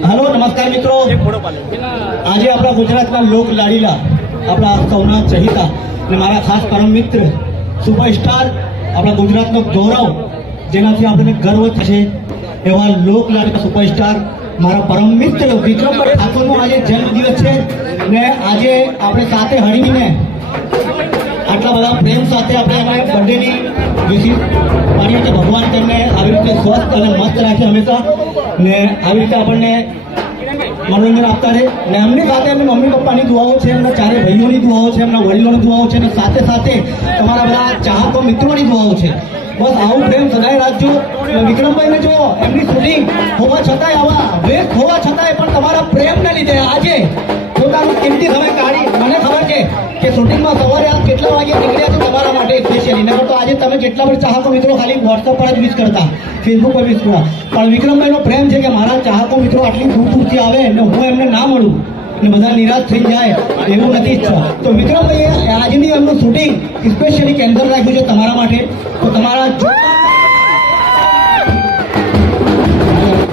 Hello नमस्कार मित्रों, आज अपना गुजरात लोक लाडीला अपना सौना चहिता ने मारा खास परम मित्र सुपरस्टार अपना गुजरात गौरव जेनाथी आपने गर्व छे एवा लोक लाडीला सुपरस्टार मारा परम मित्र विक्रमभाई ठाकुर नो आज जन्मदिवस है ने आज अपने साथे हळीने आटला बधा प्रेम साथे अपने बर्थडे नी विशेष पाणी के भगवान तेमने આવી રીતે સ્વસ્થ અને મસ્ત રાખે હંમેશા ને આવી રીતે આપણને मनोरंजन आपता रहे ने एमनी साथे एमनी मम्मी पप्पानी दुआओ छे, एमना चारे भाईओनी दुआओ छे, एमना वडीलोनी दुआओ छे ने साथे साथे तमारा बधा चाहको मित्रोनी दुआओ छे। बस आवुं प्रेम सदाय राखजो। विक्रमभाई ने जो एमनी शूटिंग होवा छतांय आवा वेस्ट होवा छतांय पण तमारा प्रेमने लीधे आजे પોતાનો કિંમતી સમય કાઢી મને ખબર છે કે શૂટિંગમાં સવારે આ કેટલા વાગે નીકળ્યા છે તમારા માટે સ્પેશિયલી નકર તો આજે તમે જેટલા પણ ચાહકો મિત્રો ખાલી વોટ્સઅપ પર જ વિશ કરતા, ફેસબુક પર વિશ કરતા, પણ વિક્રમભાઈનો પ્રેમ છે કે મારા ચાહકો મિત્રો આટલી દૂર દૂરથી આવે ને હું એમને ના મળું ને બધા નિરાશ થઈ જાય એવું નથી ઈચ્છા। તો વિક્રમભાઈએ આજની એમનું શૂટિંગ સ્પેશિયલી કેન્સલ રાખ્યું છે તમારા માટે। તો તમારા